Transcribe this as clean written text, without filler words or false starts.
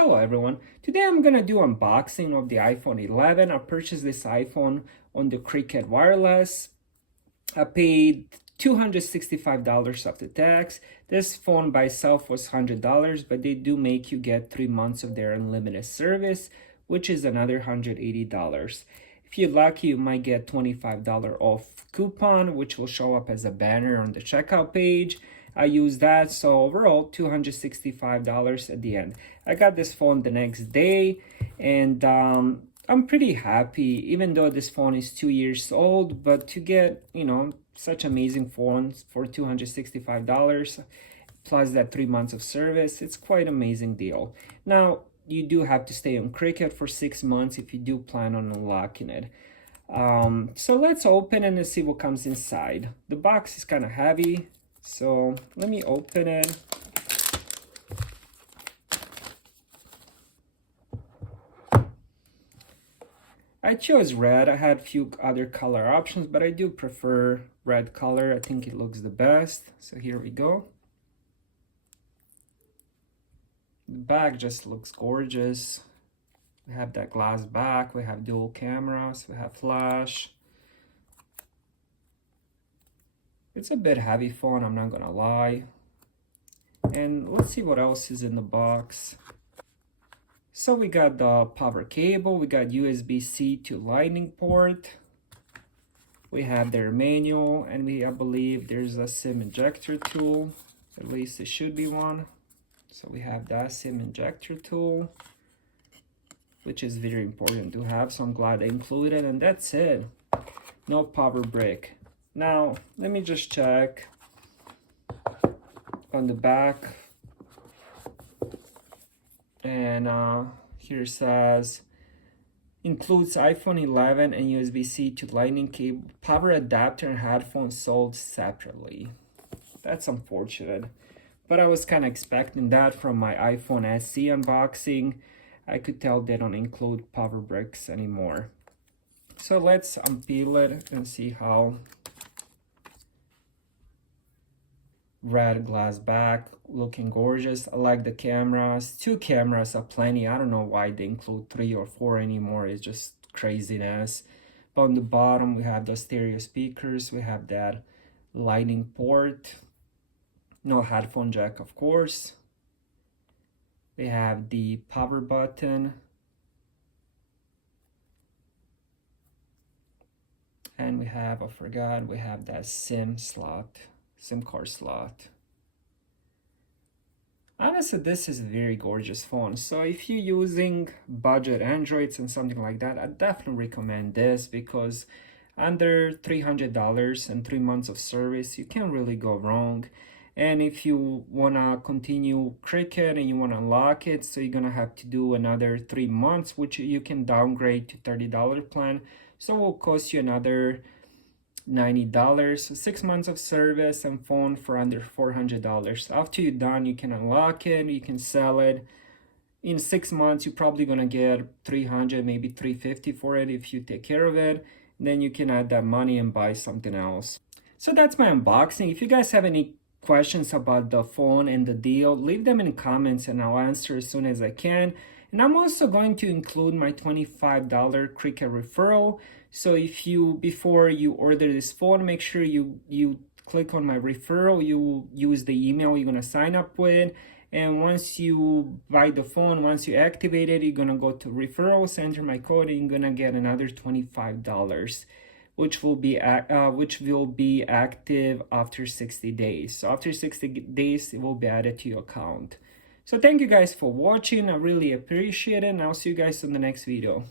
Hello everyone, today I'm gonna do unboxing of the iPhone 11. I purchased this iPhone on the Cricket Wireless. I paid $265 after tax. This phone by itself was $100, but they do make you get 3 months of their unlimited service, which is another $180. If you're lucky, you might get $25 off coupon, which will show up as a banner on the checkout page. I used that, so overall $265 at the end. I got this phone the next day, and I'm pretty happy, even though this phone is 2 years old, but to get, such amazing phones for $265 plus that 3 months of service, it's quite an amazing deal. Now, you do have to stay on Cricket for 6 months if you do plan on unlocking it. So let's open it and see what comes inside. The box is kind of heavy, so let me open it. I chose red. I had a few other color options, but I do prefer red color. I think it looks the best. So here we go. The back just looks gorgeous. We have that glass back. We have dual cameras. We have flash. It's a bit heavy phone, I'm not gonna lie. And let's see what else is in the box. So we got the power cable, we got USB-C to Lightning port. We have their manual, and I believe there's a SIM injector tool. At least it should be one. So we have that SIM injector tool, which is very important to have, so I'm glad they included, and that's it. No power brick. Now, let me just check on the back. And here it says, includes iPhone 11 and USB-C to Lightning cable, power adapter and headphones sold separately. That's unfortunate, but I was kind of expecting that from my iPhone SE unboxing. I could tell they don't include power bricks anymore. So let's unpeel it and see how. Red glass back, looking gorgeous. I like the cameras. 2 cameras are plenty. I don't know why they include 3 or 4 anymore. It's just craziness. But on the bottom we have the stereo speakers. We have that Lightning port. No headphone jack, of course. We have the power button. And we have, I forgot, we have that SIM card slot. Honestly, this is a very gorgeous phone. So if you're using budget Androids and something like that, I definitely recommend this, because under $300 and 3 months of service, you can't really go wrong. And if you wanna continue Cricket and you wanna unlock it, so you're gonna have to do another 3 months, which you can downgrade to $30 plan. So it will cost you another $90, so 6 months of service and phone for under $400. After you're done, you can unlock it, you can sell it. In 6 months, you're probably gonna get $300, maybe $350 for it if you take care of it. Then you can add that money and buy something else. So that's my unboxing. If you guys have any questions about the phone and the deal, leave them in the comments and I'll answer as soon as I can. And I'm also going to include my $25 Cricket referral. So if before you order this phone, make sure you click on my referral, you use the email you're gonna sign up with. And once you buy the phone, once you activate it, you're gonna go to referrals, enter my code, and you're gonna get another $25, which will be active after 60 days. So after 60 days, it will be added to your account. So thank you guys for watching. I really appreciate it, and I'll see you guys in the next video.